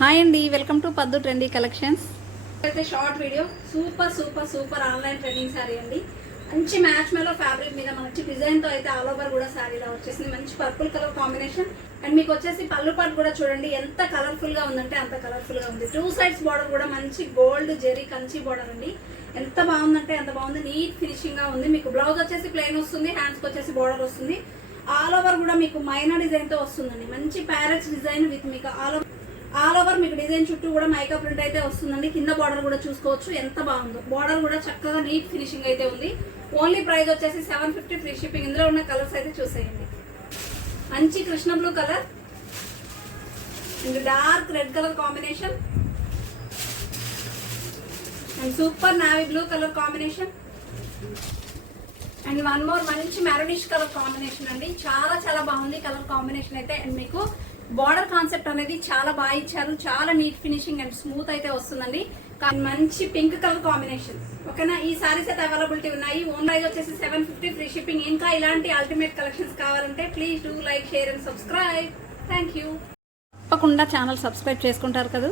Hi అండి welcome to Paddu trendy collections. అయితే short video super super super online trending sari అండి. మంచి match మేలో ఫ్యాబ్రిక్ మీద మంచి డిజైన్తో అయితే ఆల్ ఓవర్ కూడా శారీలో వచ్చేసింది. మంచి పర్పుల్ కలర్ కాంబినేషన్ అండ్ మీకు వచ్చేసి పళ్ళు పాటు కూడా చూడండి ఎంత కలర్ఫుల్గా ఉందంటే అంత కలర్ఫుల్గా ఉంది. టూ సైడ్స్ బార్డర్ కూడా మంచి గోల్డ్ జెరీ కంచి బార్డర్ అండి. ఎంత బాగుందంటే అంత బాగుంది. నీట్ ఫినిషింగ్గా ఉంది. మీకు బ్లౌజ్ వచ్చేసి ప్లెయిన్ వస్తుంది హ్యాండ్స్కి వచ్చేసి బార్డర్ వస్తుంది. ఆల్ ఓవర్ కూడా మీకు మైనా డిజైన్తో వస్తుందండి. మంచి ప్యారెట్స్ డిజైన్ విత్ మీకు ఆల్ ఓవర్ ఆల్ ఓవర్ మీకు డిజైన్ చుట్టూ కూడా మైకా ప్రింట్ అయితే వస్తుందండి. కింద బార్డర్ కూడా చూసుకోవచ్చు. ఎంత బాగుందో. బార్డర్ కూడా చక్కగా నీట్ ఫినిషింగ్ అయితే ఉంది. ఓన్లీ ప్రైస్ వచ్చేసి సెవెన్ ఫిఫ్టీ ఫ్రీ షిప్పింగ్ ఇందులో ఉన్న కలర్స్ అయితే చూసేయండి. మంచి Krishna blue colour and dark red colour combination and super navy blue colour combination and one more మంచి మెరూనిష్ కలర్ కాంబినేషన్ అండి. చాలా చాలా బాగుంది కలర్ కాంబినేషన్ అయితే. అండ్ మీకు బార్డర్ కాన్సెప్ట్ అనేది చాలా బాగా ఇచ్చారు. చాలా నీట్ ఫినిషింగ్ అండ్ స్మూత్ అయితే వస్తుందండి. కానీ మంచి పింక్ కలర్ కాంబినేషన్. ఓకేనా? ఈ సారీస్ అయితే అవైలబిలిటీ ఉన్నాయి. ఓన్ ప్రైస్ వచ్చేసి సెవెన్ ఫిఫ్టీ ఫ్రీ షిప్పింగ్. ఇంకా ఇలాంటి అల్టిమేట్ కలెక్షన్స్ కావాలంటే please do like share and subscribe thank you తప్పకుండా ఛానల్ సబ్స్క్రైబ్ చేసుకుంటారు కదా.